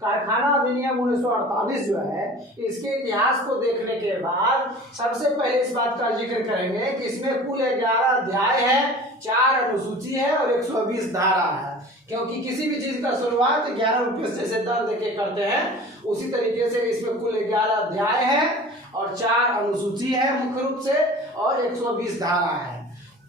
कारखाना अधिनियम 1948 जो है, इसके इतिहास को देखने के बाद सबसे पहले इस बात का जिक्र करेंगे कि इसमें कुल 11 अध्याय है, 4 अनुसूची है और 120 धारा है। क्योंकि किसी भी चीज का शुरुआत 11 रुपये जैसे दर देके करते हैं, उसी तरीके से इसमें कुल 11 अध्याय है और 4 अनुसूची है मुख्य रूप से, और 120 धारा है।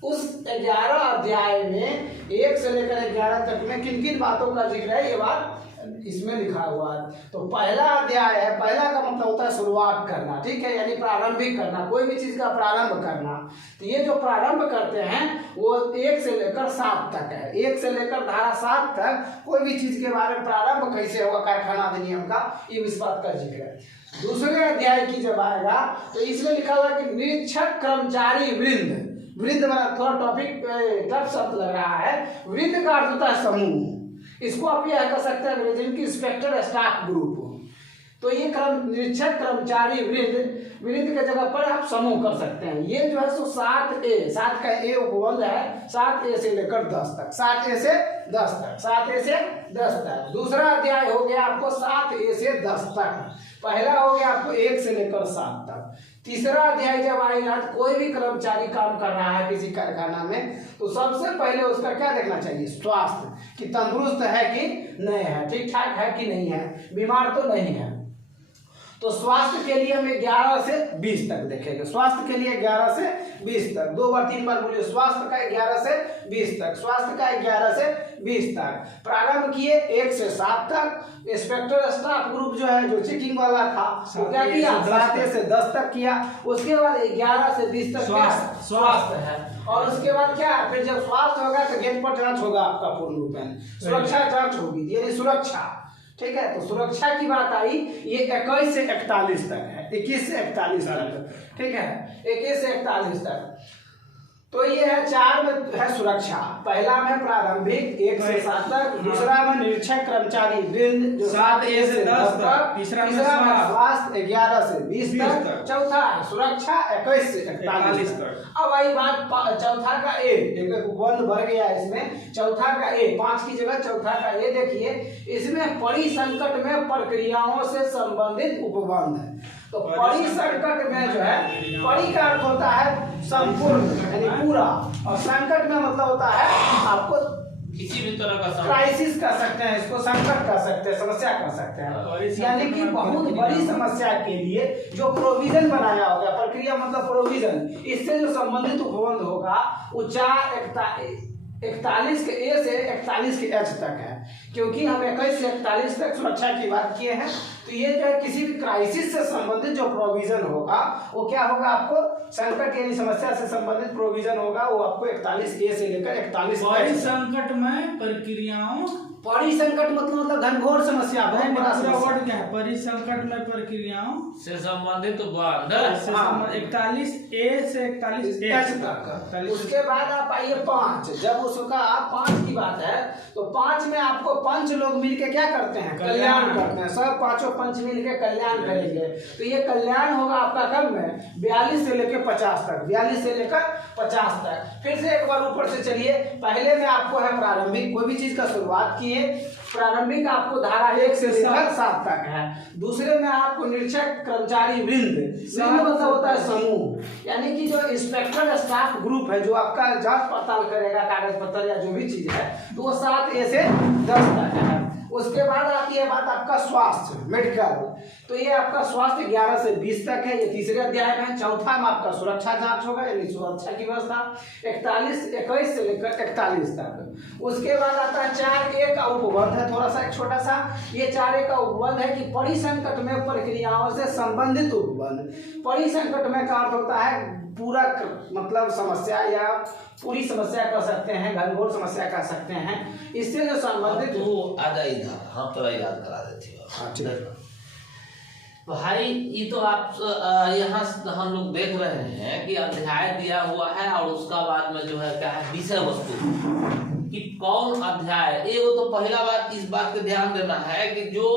उस 11 अध्याय में 1 से लेकर 11 तक में किन किन बातों का जिक्र है, ये बात इसमें लिखा हुआ है। तो पहला अध्याय है, पहला का मतलब होता है शुरुआत करना, ठीक है, यानी प्रारंभिक करना, कोई भी चीज का प्रारंभ करना। तो ये जो प्रारंभ करते हैं वो 1 से लेकर 7 तक है। 1 से लेकर धारा 7 तक कोई भी चीज के बारे में प्रारंभ कैसे होगा कारखाना अधिनियम का, ये इस बात का जिक्र है। दूसरे अध्याय की जब आएगा तो इसमें लिखा हुआ है कि निरीक्षक कर्मचारी वृंद, वृंद वाला थोड़ा टॉपिक टफ शब्द लग रहा है। वृंद का अर्थ होता है समूह, इसको आप यह कह सकते हैं अंग्रेजी में इंस्पेक्टर स्टाफ ग्रुप। तो ये निरीक्षक कर्मचारी वृंद, वृंद के जगह पर आप समूह कर सकते हैं। ये जो है सो 7A, 7 का ए उपबंध है, 7A से लेकर 10 तक, 7A से 10 तक, 7A से 10 तक। दूसरा अध्याय हो गया आपको 7A से 10 तक, पहला हो गया आपको 1 से लेकर 7 तक। तीसरा अध्याय जब आएगा, कोई भी कर्मचारी काम कर रहा है किसी कारखाना में, तो सबसे पहले उसका क्या देखना चाहिए, स्वास्थ्य, कि तंदुरुस्त है कि नहीं है, ठीक ठाक है कि नहीं है, बीमार तो नहीं है। तो स्वास्थ्य के लिए हम 11 से 20 तक देखेंगे। स्वास्थ्य के लिए 11 से 20 तक, 2 बार 3 बार बोलिए, स्वास्थ्य का 11 से 20 तक, स्वास्थ्य का 11 से 20 तक। प्रारंभ किए 1 से 7 तक। इंस्पेक्टर स्टाफ ग्रुप जो है, जो चेकिंग वाला था, वो क्या किया, 7 से 10 तक किया। उसके बाद 11 से 20 तक स्वास्थ्य है। और उसके बाद क्या, फिर जब स्वास्थ्य होगा तो गेट पर जांच होगा आपका पूर्ण रूप में, सुरक्षा जांच होगी, यानी सुरक्षा, ठीक है। तो सुरक्षा की बात आई, ये 21 से 41 तक है, 21 से 41 तक, ठीक है, 21 से 41 तक। तो ये है 4 में है सुरक्षा, पहला में प्रारंभिक 1 से 7 तक, दूसरा में निरीक्षक कर्मचारी वृंद जो 7A से 10 तक, तीसरा में स्वास्थ्य 11 से 20 तक, चौथा सुरक्षा 21 से 41 तक। अब आई बात चौथा का ए, एक उपबंध भर गया इसमें, चौथा का ए, 5 की जगह चौथा का ए देखिए, इसमें परिसंकट में प्रक्रियाओं से संबंधित उपबंध है। तो परिसंकट में जो है, परि का अर्थ होता है संपूर्ण यानी पूरा, और संकट में मतलब होता है आपको किसी भी तरह का क्राइसिस कर सकते हैं, इसको संकट कर सकते हैं, समस्या कर सकते हैं, यानी कि बहुत बड़ी समस्या के लिए जो प्रोविजन बनाया होगा, प्रक्रिया मतलब प्रोविजन, इससे जो संबंधित उपबंध होगा वो 41 के ए से 41 के एच तक है। क्योंकि हम 21 से 41 तक सुरक्षा की बात किए हैं, तो ये जो है किसी भी क्राइसिस से संबंधित जो प्रोविजन होगा वो क्या होगा, आपको संकट यानी समस्या से संबंधित प्रोविजन होगा, वो आपको 41A से लेकर 41 संकट में प्रक्रियाओं, परिसंकट मतलब घनघोर समस्या, बहुत बड़ा समस्या क्या है, परिसंकट में प्रक्रियाओं से संबंधित उपबंध 41A से 41H तक। उसके बाद आप आइए 5, जब उसका 5 की बात है तो 5 में आपको 5 लोग मिलके क्या करते हैं, कल्याण करते हैं, सब 5 पंच मिलके कल्याण करेंगे। तो ये कल्याण होगा आपका कब में, 42 से लेकर 50 तक, 42 से लेकर 50 तक। फिर से एक बार ऊपर से चलिए, पहले में आपको है प्रारंभिक, कोई भी चीज का शुरुआत किए, प्रारंभिक आपको धारा 1 से लेकर 7 तक है। दूसरे में आपको निरीक्षक कर्मचारी वृंद, वृंद मतलब होता है समूह, यानी कि जो इंस्पेक्टर स्टाफ ग्रुप है, जो आपका जांच पड़ताल करेगा कागज पत्र या जो भी चीज है, तो वो 7A से 10 तक है। उसके बाद आती है बात आपका स्वास्थ्य, मेडिकल, तो ये आपका स्वास्थ्य 11 से 20 तक है, ये तीसरे अध्याय में। चौथा में आपका सुरक्षा जांच होगा, यानी सुरक्षा की व्यवस्था 21 से लेकर 41 तक। उसके बाद आता है 4A का उपबंध है, थोड़ा सा एक छोटा सा, ये 4A का उपबंध है कि परिसंकट में प्रक्रियाओं से संबंधित उपबंध। परिसंकट में का अर्थ होता है पूरा मतलब समस्या या पूरी समस्या कर सकते हैं, घनघोर समस्या कर सकते हैं, इससे जो संबंधित तो आ जाए इधर, हम तो याद करा देते हो। हाँ ठीक है भाई, ये तो आप यहाँ हम लोग देख रहे हैं कि अध्याय दिया हुआ है और उसका बाद में जो है क्या है विषय वस्तु, कि कौन अध्याय। एगो तो पहला बात इस बात पे ध्यान देना है कि जो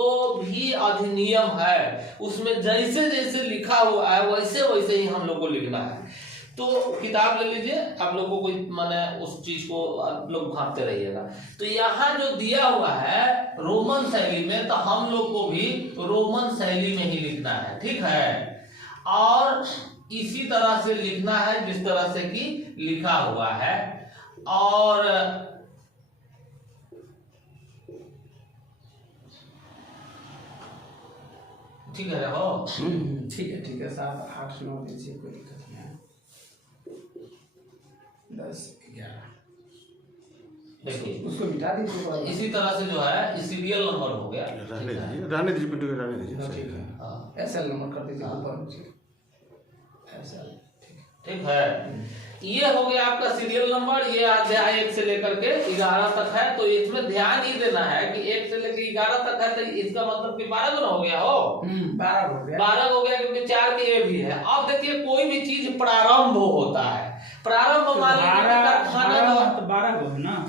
भी अधिनियम है उसमें जैसे जैसे लिखा हुआ है वैसे वैसे ही हम लोग को लिखना है। तो किताब ले लीजिए, आप लोग को कोई माने उस चीज को आप लोग भांपते रहिएगा। तो यहाँ जो दिया हुआ है रोमन शैली में, तो हम लोग को भी रोमन शैली में ही लिखना है, ठीक है, और इसी तरह से लिखना है जिस तरह से कि लिखा हुआ है। और ठीक है हो, ठीक है साहब, 8 9 दीजिए, कोई दिक्कत नहीं है। 10 11 देखिए उसको मिटा दीजिए। इसी तरह से जो है सीरियल नंबर हो गया, रहने दीजिए पिंटू के, रहने दीजिए। ठीक है, हाँ, एसएल नंबर कर दीजिए ऊपर नीचे, एसएल। ठीक है। ये हो गया आपका सीरियल नंबर। ये अध्याय 1 से लेकर के 11 तक है। तो इसमें ध्यान ही देना है कि 1 से लेकर 11 तक है, तो इसका मतलब कि 12 गुना हो गया हो, 12 हो गया, 12 हो गया, क्योंकि 4 के ए भी है। अब देखिए कोई भी चीज प्रारंभ होता है, प्रारंभ मान लीजिए कारखाना जो 12 को है ना,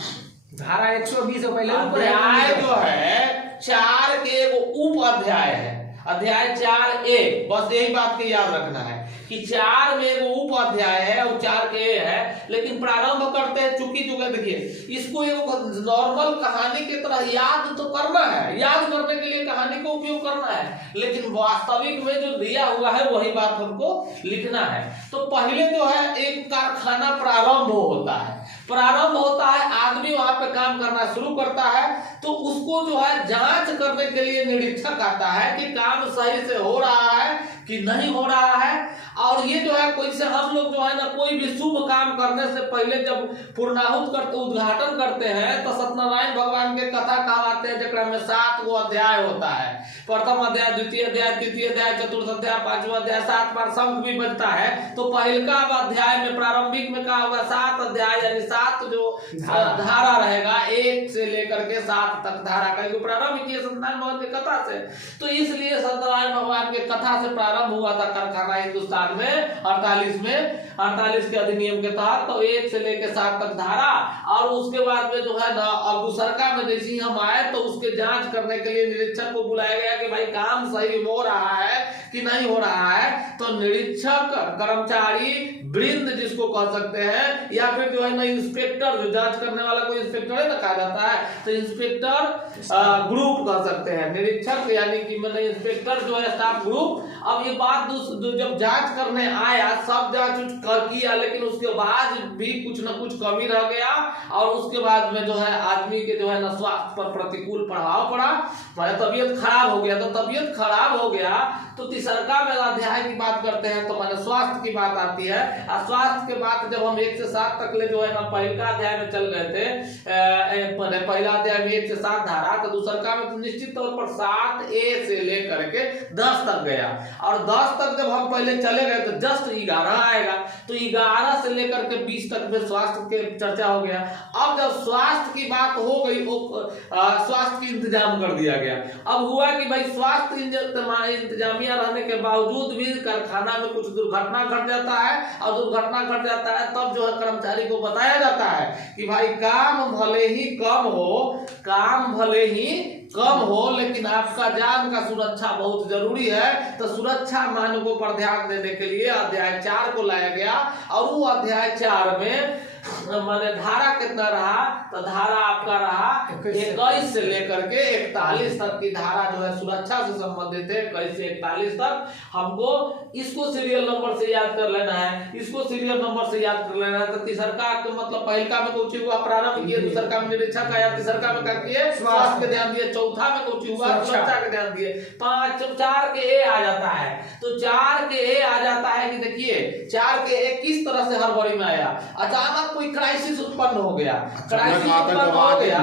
धारा 120 से पहले ऊपर अध्याय जो है 4 के एगो उप अध्याय है, अध्याय 4A। बस यही बात के याद रखना है कि 4 में एगो उप अध्याय है और 4 के ए है, लेकिन प्रारंभ करते हैं चूंकि जो है, देखिए इसको एगो नॉर्मल कहानी की तरह याद तो करना है, याद करने के लिए कहानी को उपयोग करना है, लेकिन वास्तविक में जो दिया हुआ है वही बात हमको लिखना है। तो पहले जो है एक कारखाना प्रारंभ होता है, प्रारंभ होता है, आदमी वहां पे काम करना शुरू करता है, तो उसको जो है जांच करने के लिए निरीक्षक आता है कि काम सही से हो रहा है कि नहीं हो रहा है। और ये जो है कोई से हम लोग जो है ना कोई भी शुभ काम करने से पहले जब पूर्णाहुत करते, उद्घाटन करते हैं, तो सत्यनारायण भगवान के कथा कहवाते हैं, जेकरा में 7 गो अध्याय होता है। प्रथम अध्याय, द्वितीय अध्याय, तृतीय अध्याय, चतुर्थ अध्याय, 5वां अध्याय, 7 बार शंख भी बजता है। तो पहलका अध्याय में प्रारंभिक में कहा होगा 7 अध्याय, यानी 7 जो धारा रहेगा, 1 से लेकर के 7 तक धारा का प्रारंभ किया सत्यनारायण भगवान की कथा से। तो इसलिए सत्यनारायण भगवान के कथा से प्रारंभ हुआ था कारखाना हिंदुस्तान में 48 के अधिनियम के तहत। तो 1 से लेकर 7 तक धारा, और उसके बाद में जो है ना अब दूसरका में जैसे ही हम आए तो उसके जांच करने के लिए निरीक्षक को बुलाया गया कि भाई काम सही हो रहा है कि नहीं हो रहा है। तो निरीक्षक, कर्मचारी वृंद जिसको कह सकते हैं, या फिर जो है ना इंस्पेक्टर, जो जांच करने वाला कोई इंस्पेक्टर है ना कहा जाता है, तो इंस्पेक्टर ग्रुप कह सकते हैं, निरीक्षक यानी कि मतलब इंस्पेक्टर जो है स्टाफ ग्रुप। अब ये बात जब जांच करने आया, सब जांच किया, लेकिन उसके बाद भी कुछ न कुछ कमी रह गया, और उसके बाद में जो है आदमी के जो है ना स्वास्थ्य पर प्रतिकूल प्रभाव पड़ा, मतलब तबीयत खराब हो गया। तो तबीयत खराब हो गया तो तीसरका में अध्याय की बात करते हैं, तो मैंने स्वास्थ्य की बात आती है। और स्वास्थ्य के बाद जब हम 1 से 7 तक ले जो है ना पहला अध्याय में चल रहे थे, पहला अध्याय में 1 से 7 धारा, तो दूसरका में तो निश्चित तौर पर 7A से लेकर के 10 तक गया। और 10 तक जब हम पहले चले गए तो जस्ट 11 आएगा। तो 11 से लेकर के 20 तक में स्वास्थ्य के चर्चा हो गया। अब जब स्वास्थ्य की बात हो गई, स्वास्थ्य की इंतजाम कर दिया गया। अब हुआ कि भाई स्वास्थ्य इंतजामिया रहने के बावजूद भी कारखाना में कुछ दुर्घटना घट जाता है, और दुर्घटना घट जाता है तब जो है कर्मचारी को बताया जाता है कि भाई काम भले ही कम हो, लेकिन आपका जान का सुरक्षा बहुत जरूरी है। तो सुरक्षा मानकों पर ध्यान देने के लिए अध्याय 4 को लाया गया। और वो अध्याय 4 में मैंने धारा कितना रहा, तो धारा आपका रहा 21 से लेकर के 41 तक की धारा जो है सुरक्षा से संबंधित है। 21 से 41 तक हमको इसको सीरियल नंबर से याद कर लेना है, इसको सीरियल नंबर से याद कर लेना है। तो तीसरका के मतलब पहलका में कुछ हुआ प्रारंभ किए, दूसरका में निरीक्षक आया, तीसरका में क्या किए स्वास्थ्य के ध्यान दिए, चौथा में कुछ हुआ सुरक्षा के ध्यान दिए, 4 के ए आ जाता है। तो 4 के ए आ जाता है कि देखिए 4 के ए किस तरह से हड़बड़ी में आया, अचानक कोई क्राइसिस उत्पन्न हो गया, क्राइसिस उत्पन्न हो गया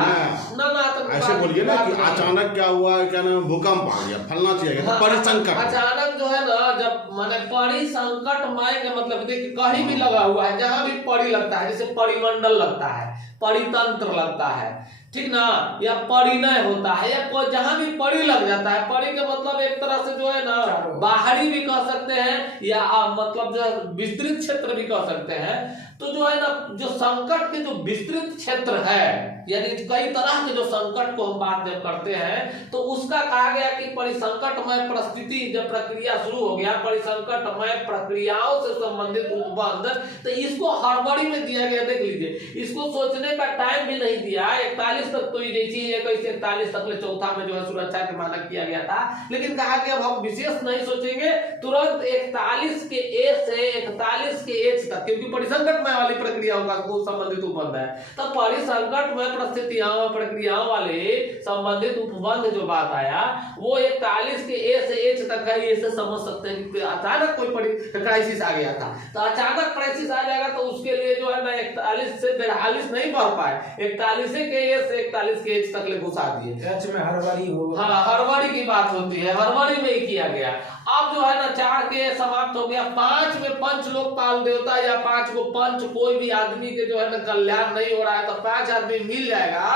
ना ऐसे बोलिए ना कि अचानक क्या हुआ, क्या नाम भूकंप आ गया, फलना चाहिए, तो परिसंकट अचानक जो है ना, जब माने परिसंकट माय के मतलब देखिए कहीं भी लगा हुआ है, जहां भी परि लगता है, जैसे परिमंडल लगता है, परितंत्र लगता है, ठीक ना, या परिणय होता है, या कोई जहां भी परि लग जाता है, परि के मतलब एक तरह से जो है ना बाहरी भी कह सकते हैं, या मतलब जो विस्तृत क्षेत्र भी कह सकते हैं। तो तो जो है ना जो संकट के जो विस्तृत क्षेत्र है, यानी कई तरह के जो संकट को हम बात जब करते हैं तो उसका कहा गया कि परिसंकटमय परिस्थिति जब प्रक्रिया शुरू हो गया, परिसंकटमय प्रक्रियाओं से संबंधित उपबंध, तो इसको हड़बड़ी में दिया गया। देख लीजिए, इसको सोचने का टाइम भी नहीं दिया। 41 तक तो जैसी 21 से 41 तक ले चौथा में जो है सुरक्षा के मानक किया गया था, लेकिन कहा कि अब हम विशेष नहीं सोचेंगे, तुरंत 41 के ए से 41 के एच तक, क्योंकि परिसंकटमय वाली प्रक्रियाओं का संबंधित उपबंध है, तो परिसंकटमय परिस्थितियों प्रक्रियाओं वाले संबंधित उपबंध जो बात आया वो 41 के ए से एच तक है। ये से समझ सकते हैं कि अचानक कोई क्राइसिस आ गया था, तो अचानक क्राइसिस आ जाएगा तो उसके लिए जो है ना 41 से 42 नहीं बढ़ पाए, 41 के ए से 41 के एच तक ले घुसा दिए। एच में हड़बड़ी हो, हाँ, हड़बड़ी की बात होती है, हड़बड़ी में ही किया गया। अब जो है ना 4 के समाप्त हो गया। 5 में पंच लोकपाल देवता या 5 को पंच, कोई भी आदमी के जो है ना कल्याण नहीं हो रहा है तो 5 आदमी मिल जाएगा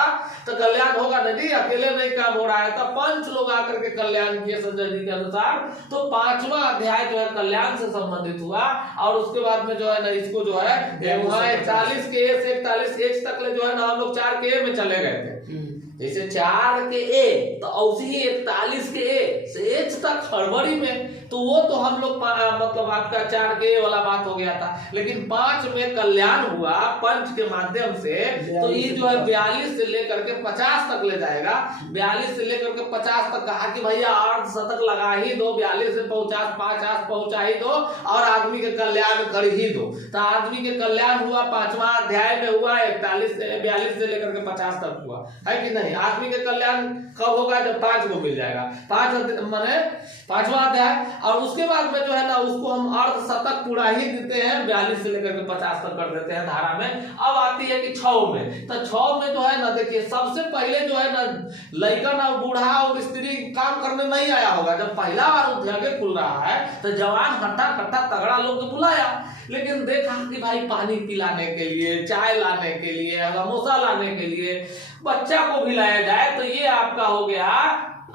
तो कल्याण होगा नहीं, अकेले नहीं काम हो रहा है तो पंच लोग आकर के कल्याण किए संजय जी के अनुसार। तो 5वां अध्याय जो है कल्याण से संबंधित हुआ और उसके बाद में जो है ना इसको जो है वहां 41 के ए से 41 एच तक ले जो है ना हम लोग 4 के ए में चले गए थे। जैसे 4 के ए तो उसी ही 41 के ए से एच तक हड़बड़ी में, तो वो तो हम लोग मतलब आपका 4 के ए वाला बात हो गया था। लेकिन 5 में कल्याण हुआ पंच के माध्यम से, तो ये जो है 42 से लेकर के 50 तक ले जाएगा। 42 से लेकर के 50 तक कहा कि भैया अर्धशतक लगा ही दो, 42 से 50 पहुंचा ही दो और आदमी के कल्याण कर ही दो। तो आदमी के कल्याण हुआ 5वां अध्याय में हुआ, 42 से लेकर के 50 तक हुआ, है कि नहीं। आदमी के कल्याण कब होगा? जब 5 को मिल जाएगा, 5 माने 5वां अध्याय। और उसके बाद में जो है ना उसको हम अर्धशतक पूरा ही देते हैं, 42 से लेकर के 50 तक कर देते हैं धारा में। अब आती है कि 6 में, तो 6 में जो है ना देखिए सबसे पहले जो है ना लड़कन और बूढ़ा और स्त्री काम करने नहीं आया होगा। जब पहला बार उद्योग खुल रहा है तो जवान हट्टा कट्टा तगड़ा लोग को बुलाया, लेकिन देखा कि भाई पानी पिलाने के लिए, चाय लाने के लिए, समोसा लाने के लिए बच्चा को भी लाया जाए, तो ये आपका हो गया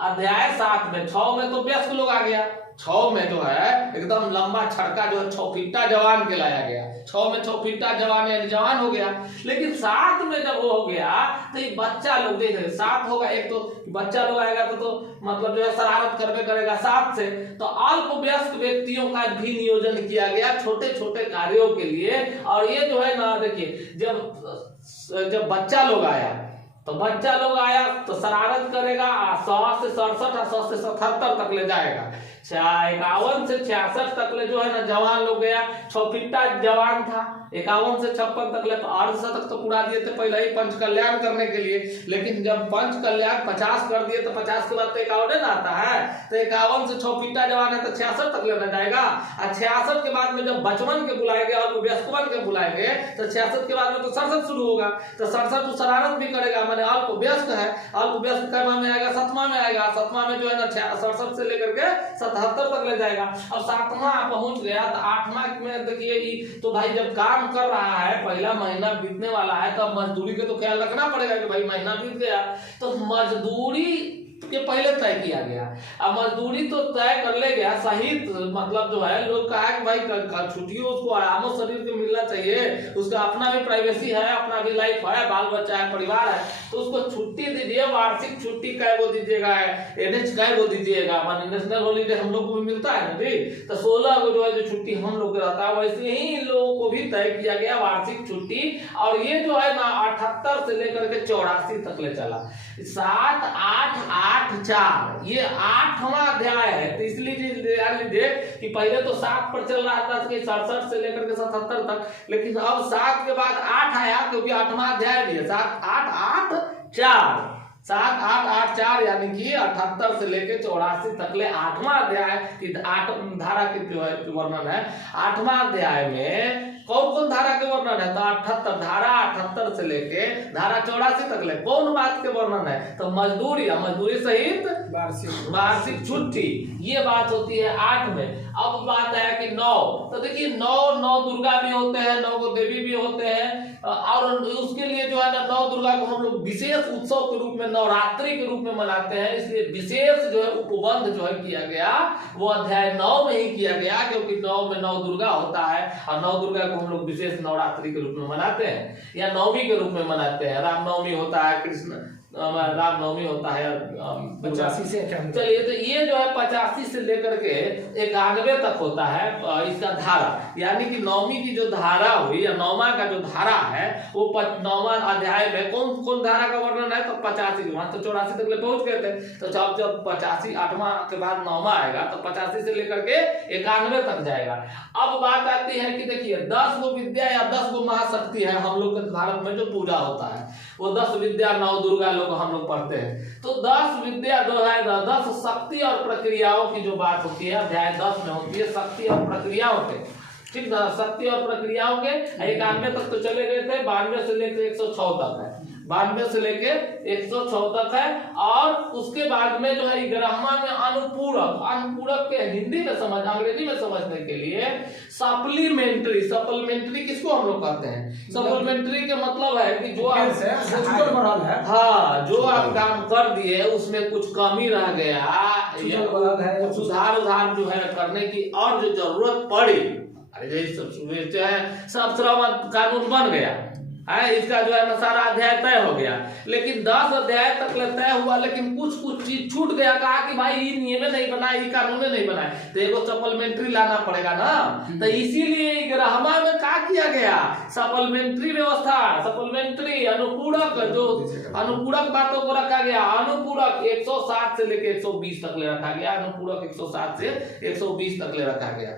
अध्याय 7 में। 6 में तो वयस्क लोग आ गया, 6 में जो है एकदम लंबा छड़का जो है 6 फीटा जवान के लाया गया। 6 में 6 फीटा जवान यानी जवान हो गया। लेकिन 7 में जब वो हो गया तो ये बच्चा लोग देख रहे 7 होगा, एक तो बच्चा लोग आएगा तो मतलब जो है शरारत करवे करेगा 7 से। तो अल्प वयस्क व्यक्तियों का भी नियोजन किया गया छोटे छोटे कार्यों के लिए। और ये जो है ना देखिए जब बच्चा लोग आया तो बच्चा लोग आया तो शरारत करेगा 100 से 67 और 100 से 77 तक ले जाएगा। 51 से 66 तक ले जो है ना जवान लोग गया। 6 फीटा जवान था, 51 से 56 तक ले तो अर्धशतक तो पूरा दिए थे पहले ही पंच कल्याण करने के लिए। लेकिन जब पंच कल्याण 50 कर दिए तो 50 के बाद तो 51 ना आता है, तो 51 से 6 फीटा जवान है तो 66 तक लेना जाएगा। और 66 के बाद में जब बचपन के बुलाएंगे और वयस्कवन के बुलाएंगे तो 66 के बाद में तो 67 शुरू होगा। तो 67 तो शरारत भी करेगा, मैंने अल्प वयस्क है, अल्प वयस्क कर्म में आएगा, 7वां में आएगा। 7वां में जो है ना 67 से लेकर के 77 तक ले जाएगा। अब 7वां पहुंच गया तो 8वां में देखिए तो भाई जब काम कर रहा है, पहला महीना बीतने वाला है, तो मजदूरी के तो ख्याल रखना पड़ेगा कि भाई महीना बीत गया तो मजदूरी के पहले तय किया गया। अब मजदूरी तो तय कर ले गया सहित, मतलब जो है लोग कहा कि भाई छुट्टियों उसको आराम शरीर के मिलना चाहिए, उसका अपना भी प्राइवेसी है, अपना भी लाइफ है, बाल बच्चा है, परिवार है, तो उसको छुट्टी दीजिए। वार्षिक छुट्टी कै गो दीजिएगा, NH कै गो दीजिएगा, माने नेशनल हॉलीडे हम लोग को भी मिलता है ना जी, तो 16 गो जो है जो छुट्टी हम लोग को रहता है, वैसे ही इन लोगों को भी तय किया गया वार्षिक छुट्टी। और ये जो है ना 78 से लेकर के 84 तक ले चला। 7, 8, 8, 4 ये 8वां अध्याय है। तो इसलिए ध्यान लीजिए कि पहले तो 7 पर चल रहा था 67 से लेकर के 77 तक, लेकिन अब 7 के बाद 8 आया क्योंकि 8वां अध्याय भी है। 7, 8, 8, 4 7, 8, 8, 4 यानी कि 78 से लेकर 84 तक ले 8वां अध्याय की 8 धारा की वर्णन है। 8वां अध्याय में कौन कौन धारा के वर्णन है? तो 78 धारा 78 से लेके धारा 84 तक ले कौन बात के वर्णन है? तो मजदूरी सहित वार्षिक छुट्टी, ये बात होती है 8 में। अब बात है कि 9, तो देखिए 9 दुर्गा भी होते हैं, 9 को देवी भी होते हैं। और उसके लिए जो है ना 9 दुर्गा को हम लोग विशेष उत्सव के रूप में नवरात्रि के रूप में मनाते हैं। इसलिए विशेष जो है उपबंध जो है किया गया वो अध्याय 9 में ही किया गया, क्योंकि 9 में 9 दुर्गा होता है और 9 दुर्गा को हम लोग विशेष नवरात्रि के रूप में मनाते हैं या नवमी के रूप में मनाते हैं। रामनवमी होता है, कृष्ण रामनवमी होता है 85 से 91। चलिए, तो ये जो है 85 से लेकर के 91 तक होता है इसका धारा, यानी कि नवमी की जो धारा हुई या नौमा का जो धारा है वो 9वां अध्याय में कौन कौन धारा का वर्णन है, तो 85 वहां तो 84 तक ले पहुंच गए थे। तो जब 85 8वां के बाद 9वां आएगा तो 85 से लेकर के 91 तक जाएगा। अब बात आती है कि देखिए 10 गो विद्या या 10 गो महाशक्ति है हम लोग के भारत में जो पूजा होता है, वो 10 विद्या 9 दुर्गा लोग हम लोग पढ़ते हैं। तो 10 विद्या 10 शक्ति और प्रक्रियाओं की जो बात होती है अध्याय 10 में होती है, शक्ति और प्रक्रियाओं के, ठीक ना, शक्ति और प्रक्रियाओं के 91 तक तो चले गए थे, 92 से लेकर 106 तक है, 92 से लेके 106 तक है। और उसके बाद में जो है 11वां में अनुपूरक के हिंदी में समझ, अंग्रेजी में समझने के लिए सप्लीमेंट्री किसको हम लोग कहते हैं? सप्लीमेंट्री के मतलब है कि जो आप हाँ जो आप काम कर दिए उसमें कुछ कमी रह गया, सुधार जो है करने की और जो जरूरत पड़ी, अरे जो है सब कानून बन गया है, इसका जो है ना सारा अध्याय तय हो गया, लेकिन 10 अध्याय तक तय हुआ, लेकिन कुछ चीज छूट गया। कहा कि भाई ये नियम नहीं बनाए, ये कानून नहीं बनाए, तो एगो सप्लीमेंट्री लाना पड़ेगा ना। तो इसीलिए 11वां में क्या किया गया, सप्लीमेंट्री व्यवस्था, सप्लीमेंट्री अनुपूरक, जो अनुपूरक बातों को रखा गया। अनुपूरक 107 से लेकर 120 तक ले रखा गया, अनुपूरक 107 से 120 तक ले रखा गया।